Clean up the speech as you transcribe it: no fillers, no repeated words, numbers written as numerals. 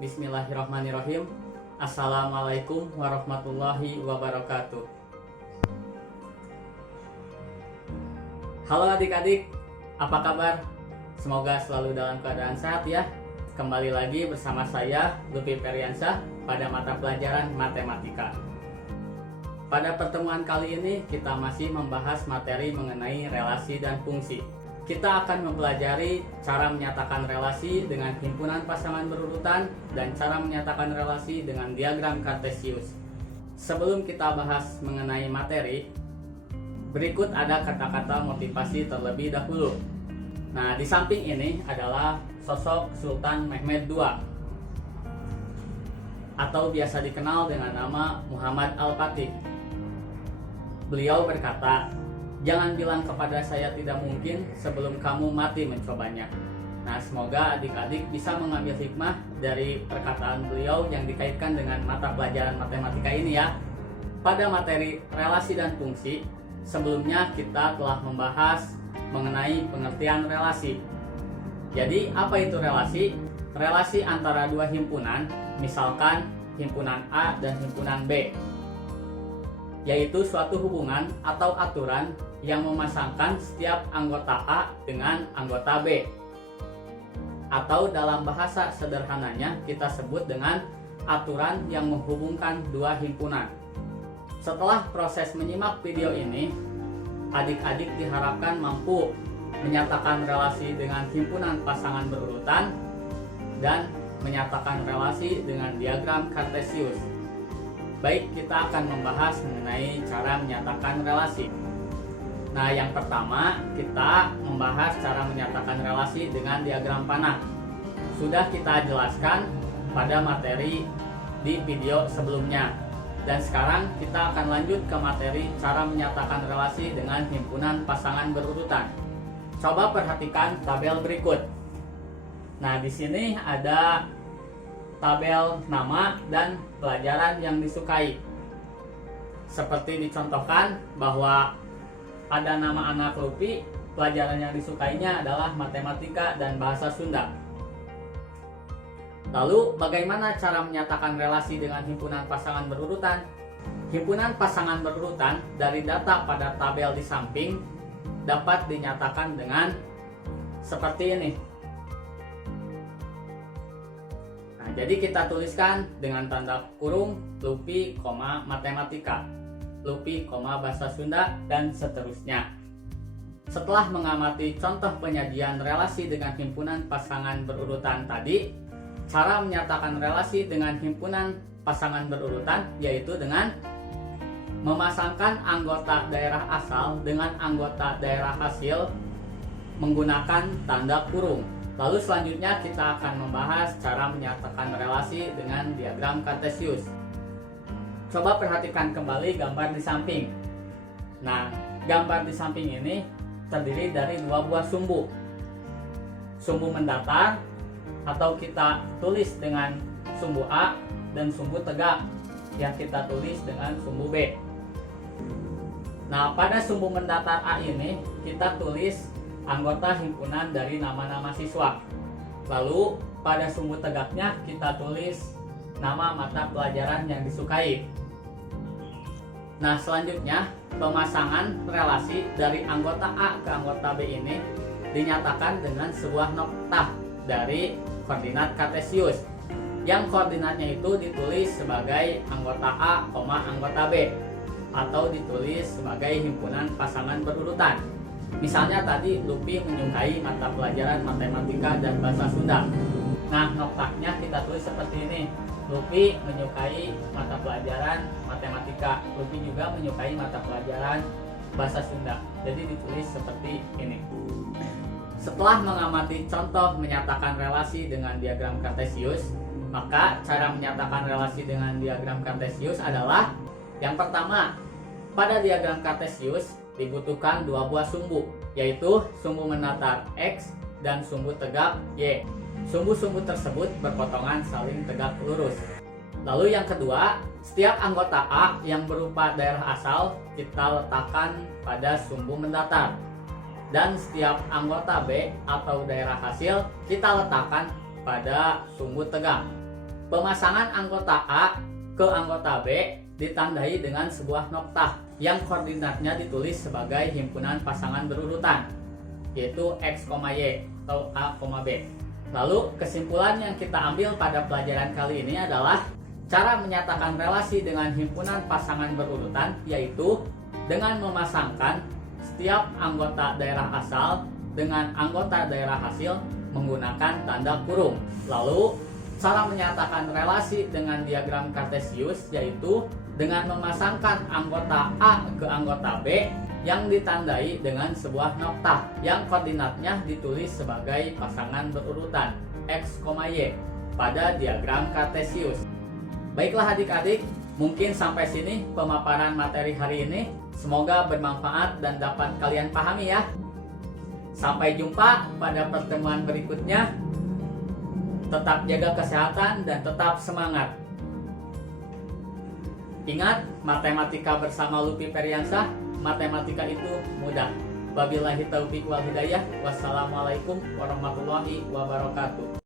Bismillahirrahmanirrahim. Assalamualaikum warahmatullahi wabarakatuh. Halo adik-adik, apa kabar? Semoga selalu dalam keadaan sehat ya. Kembali lagi bersama saya, Lutfi Periansyah, pada mata pelajaran matematika. Pada pertemuan kali ini kita masih membahas materi mengenai relasi dan fungsi. Kita akan mempelajari cara menyatakan relasi dengan himpunan pasangan berurutan dan cara menyatakan relasi dengan diagram kartesius. Sebelum kita bahas mengenai materi, berikut ada kata-kata motivasi terlebih dahulu. Nah, di samping ini adalah sosok Sultan Mehmed II atau biasa dikenal dengan nama Muhammad Al-Fatih. Beliau berkata, "Jangan bilang kepada saya tidak mungkin sebelum kamu mati mencobanya." Nah, semoga adik-adik bisa mengambil hikmah dari perkataan beliau yang dikaitkan dengan mata pelajaran matematika ini ya. Pada materi relasi dan fungsi, sebelumnya kita telah membahas mengenai pengertian relasi. Jadi, apa itu relasi? Relasi antara dua himpunan, misalkan himpunan A dan himpunan B, yaitu suatu hubungan atau aturan yang memasangkan setiap anggota A dengan anggota B. Atau dalam bahasa sederhananya kita sebut dengan aturan yang menghubungkan dua himpunan. Setelah proses menyimak video ini, adik-adik diharapkan mampu menyatakan relasi dengan himpunan pasangan berurutan dan menyatakan relasi dengan diagram kartesius. Baik, kita akan membahas mengenai cara menyatakan relasi. Nah, yang pertama kita membahas cara menyatakan relasi dengan diagram panah. Sudah kita jelaskan pada materi di video sebelumnya. Dan sekarang kita akan lanjut ke materi cara menyatakan relasi dengan himpunan pasangan berurutan. Coba perhatikan tabel berikut. Nah, di sini ada tabel nama dan pelajaran yang disukai. Seperti dicontohkan bahwa pada nama anak Lutfi, pelajaran yang disukainya adalah matematika dan bahasa Sunda. Lalu, bagaimana cara menyatakan relasi dengan himpunan pasangan berurutan? Himpunan pasangan berurutan dari data pada tabel di samping dapat dinyatakan dengan seperti ini. Nah, jadi kita tuliskan dengan tanda kurung Lutfi, matematika, Lutfi, bahasa Sunda, dan seterusnya. Setelah mengamati contoh penyajian relasi dengan himpunan pasangan berurutan tadi, cara menyatakan relasi dengan himpunan pasangan berurutan yaitu dengan memasangkan anggota daerah asal dengan anggota daerah hasil menggunakan tanda kurung. Lalu selanjutnya kita akan membahas cara menyatakan relasi dengan diagram kartesius. Coba perhatikan kembali gambar di samping. Nah, gambar di samping ini terdiri dari dua buah sumbu. Sumbu mendatar atau kita tulis dengan sumbu A dan sumbu tegak yang kita tulis dengan sumbu B. Nah, pada sumbu mendatar A ini kita tulis anggota himpunan dari nama-nama siswa. Lalu pada sumbu tegaknya kita tulis nama mata pelajaran yang disukai. Nah, selanjutnya pemasangan relasi dari anggota A ke anggota B ini dinyatakan dengan sebuah noktah dari koordinat kartesius, yang koordinatnya itu ditulis sebagai anggota A, anggota B, atau ditulis sebagai himpunan pasangan berurutan. Misalnya tadi Lutfi menyukai mata pelajaran matematika dan bahasa Sunda. Nah, noktanya kita tulis seperti ini. Lutfi menyukai mata pelajaran matematika. Lutfi juga menyukai mata pelajaran bahasa Sunda. Jadi ditulis seperti ini. Setelah mengamati contoh menyatakan relasi dengan diagram kartesius, maka cara menyatakan relasi dengan diagram kartesius adalah yang pertama, pada diagram kartesius dibutuhkan dua buah sumbu, yaitu sumbu mendatar X dan sumbu tegak Y. Sumbu-sumbu tersebut berpotongan saling tegak lurus. Lalu yang kedua, setiap anggota A yang berupa daerah asal kita letakkan pada sumbu mendatar. Dan setiap anggota B atau daerah hasil kita letakkan pada sumbu tegak. Pemasangan anggota A ke anggota B ditandai dengan sebuah noktah yang koordinatnya ditulis sebagai himpunan pasangan berurutan, yaitu X, Y atau A, B. Lalu kesimpulan yang kita ambil pada pelajaran kali ini adalah cara menyatakan relasi dengan himpunan pasangan berurutan, yaitu dengan memasangkan setiap anggota daerah asal dengan anggota daerah hasil menggunakan tanda kurung. Lalu cara menyatakan relasi dengan diagram kartesius yaitu dengan memasangkan anggota A ke anggota B yang ditandai dengan sebuah noktah yang koordinatnya ditulis sebagai pasangan berurutan X, Y pada diagram kartesius. Baiklah adik-adik, mungkin sampai sini pemaparan materi hari ini. Semoga bermanfaat dan dapat kalian pahami ya. Sampai jumpa pada pertemuan berikutnya. Tetap jaga kesehatan dan tetap semangat. Ingat, matematika bersama Lupi Periansah, matematika itu mudah. Wabillahi taufiq wal hidayah. Wassalamualaikum warahmatullahi wabarakatuh.